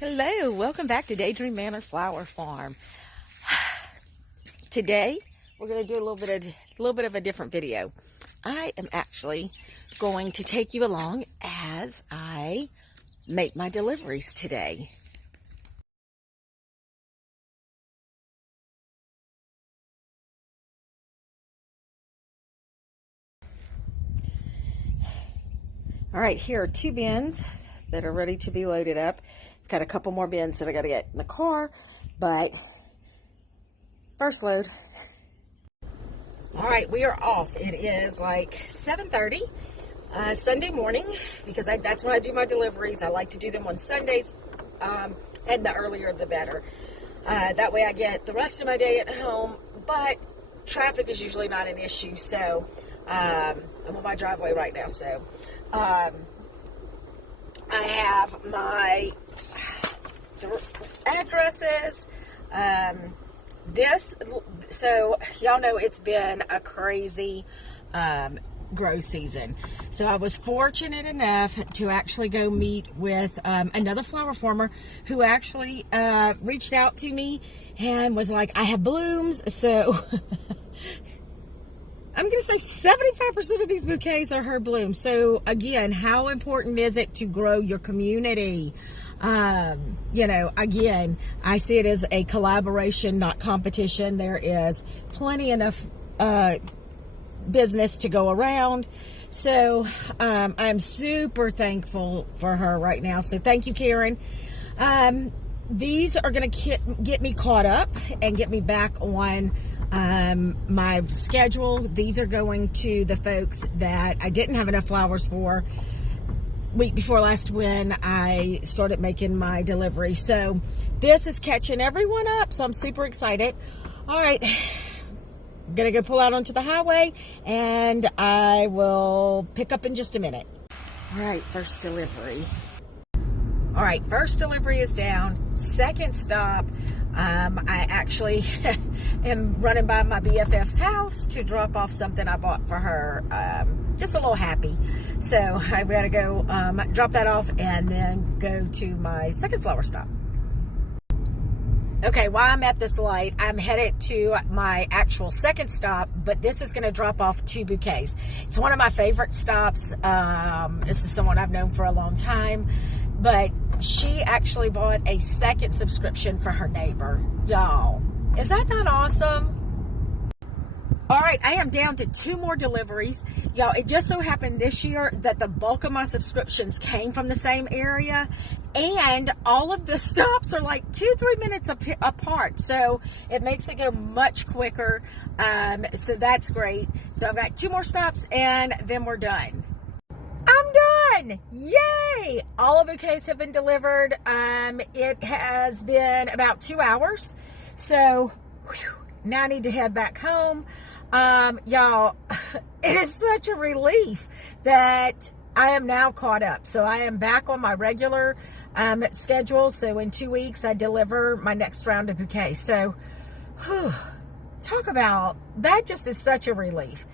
Hello, welcome back to Daydream Manor Flower Farm. Today we're going to do a little bit of a different video. I am actually going to take you along as I make my deliveries today. All right, here are 2 bins that are ready to be loaded up. Got a couple more bins that I got to get in the car, but first load. All right, we are off. It is like 7:30 Sunday morning because that's when I do my deliveries. I like to do them on Sundays, and the earlier the better. That way I get the rest of my day at home, but traffic is usually not an issue. So I'm on my driveway right now, so I have my addresses. So y'all know it's been a crazy grow season. So I was fortunate enough to actually go meet with another flower farmer who actually reached out to me and was like, I have blooms. So I'm going to say 75% of these bouquets are her blooms. So again, how important is it to grow your community? You know, again, I see it as a collaboration, not competition. There is plenty enough business to go around. So I'm super thankful for her right now. So thank you, Karen. These are going to get me caught up and get me back on my schedule. These are going to the folks that I didn't have enough flowers for week before last when I started making my delivery. So this is catching everyone up, so I'm super excited. All right, I'm gonna go pull out onto the highway and I will pick up in just a minute. All right, first delivery. All right, first delivery is down. Second stop, I actually am running by my BFF's house to drop off something I bought for her. Just a little happy. So I gotta go drop that off and then go to my second flower stop. Okay, while I'm at this light, I'm headed to my actual second stop, but this is gonna drop off 2 bouquets. It's one of my favorite stops. This is someone I've known for a long time, but she actually bought a second subscription for her neighbor. Y'all, is that not awesome? All right, I am down to 2 more deliveries. Y'all, it just so happened this year that the bulk of my subscriptions came from the same area, and all of the stops are like 2-3 minutes apart. So it makes it go much quicker. So that's great. So I've got 2 more stops and then we're done. I'm done! Yay! All of the bouquets have been delivered. It has been about 2 hours. So now I need to head back home. Y'all, it is such a relief that I am now caught up. So I am back on my regular schedule. So in 2 weeks, I deliver my next round of bouquets. So talk about, that just is such a relief.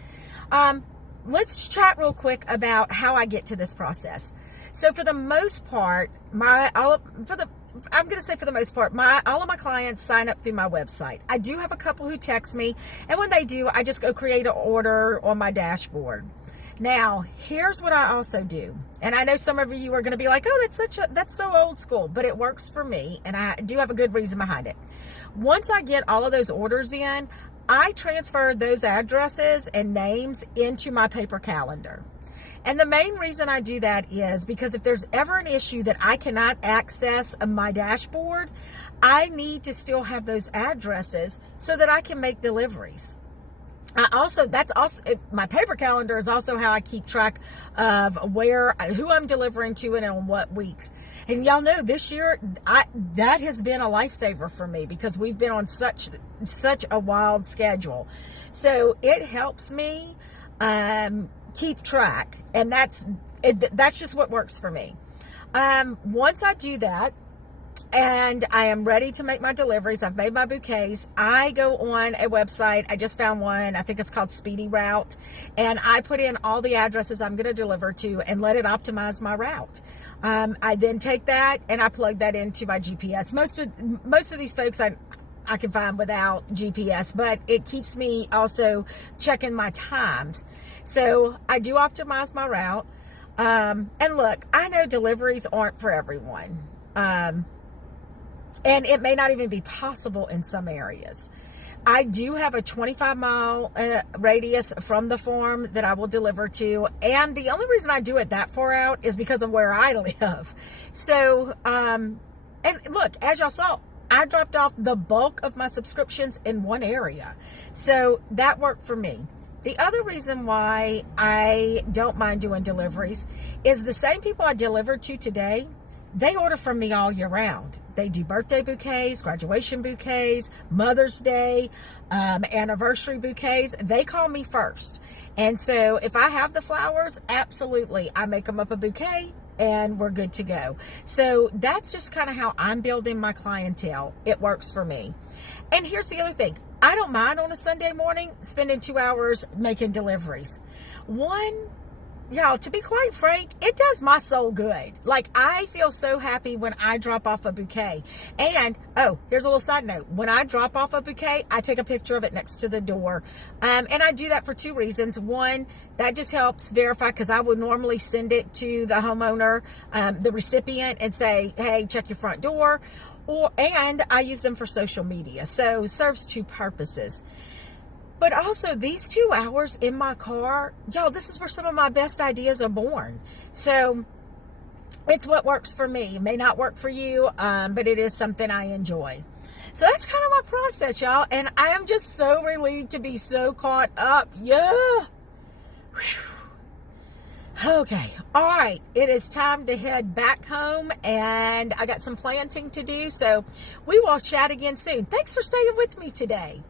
Let's chat real quick about how I get to this process. So for the most part, all of my clients sign up through my website. I do have a couple who text me, and when they do, I just go create an order on my dashboard. Now, here's what I also do. And I know some of you are going to be like, oh, that's so old school, but it works for me, and I do have a good reason behind it. Once I get all of those orders in, I transfer those addresses and names into my paper calendar. And the main reason I do that is because if there's ever an issue that I cannot access my dashboard, I need to still have those addresses so that I can make deliveries. My paper calendar is also how I keep track of who I'm delivering to and on what weeks. And y'all know this year, that has been a lifesaver for me because we've been on such a wild schedule. So it helps me keep track, and that's just what works for me. Once I do that, and I am ready to make my deliveries. I've made my bouquets. I go on a website. I just found one. I think it's called Speedy Route. And I put in all the addresses I'm going to deliver to and let it optimize my route. I then take that and I plug that into my GPS. Most of these folks I can find without GPS, but it keeps me also checking my times. So I do optimize my route. And look, I know deliveries aren't for everyone. And it may not even be possible in some areas. I do have a 25-mile radius from the farm that I will deliver to. And the only reason I do it that far out is because of where I live. So, and look, as y'all saw, I dropped off the bulk of my subscriptions in one area. So that worked for me. The other reason why I don't mind doing deliveries is the same people I delivered to today, they order from me all year round. They do birthday bouquets, graduation bouquets, Mother's Day, anniversary bouquets. They call me first. And so if I have the flowers, absolutely, I make them up a bouquet and we're good to go. So that's just kind of how I'm building my clientele. It works for me. And here's the other thing. I don't mind on a Sunday morning spending 2 hours making deliveries. Y'all, to be quite frank, it does my soul good. Like, I feel so happy when I drop off a bouquet. And, oh, here's a little side note. When I drop off a bouquet, I take a picture of it next to the door. And I do that for two reasons. One, that just helps verify, because I would normally send it to the homeowner, the recipient, and say, hey, check your front door. And I use them for social media. So it serves two purposes. But also, these 2 hours in my car, y'all, this is where some of my best ideas are born. So it's what works for me. It may not work for you, but it is something I enjoy. So that's kind of my process, y'all. And I am just so relieved to be so caught up. Yeah. Whew. Okay. All right. It is time to head back home, and I got some planting to do. So we will chat again soon. Thanks for staying with me today.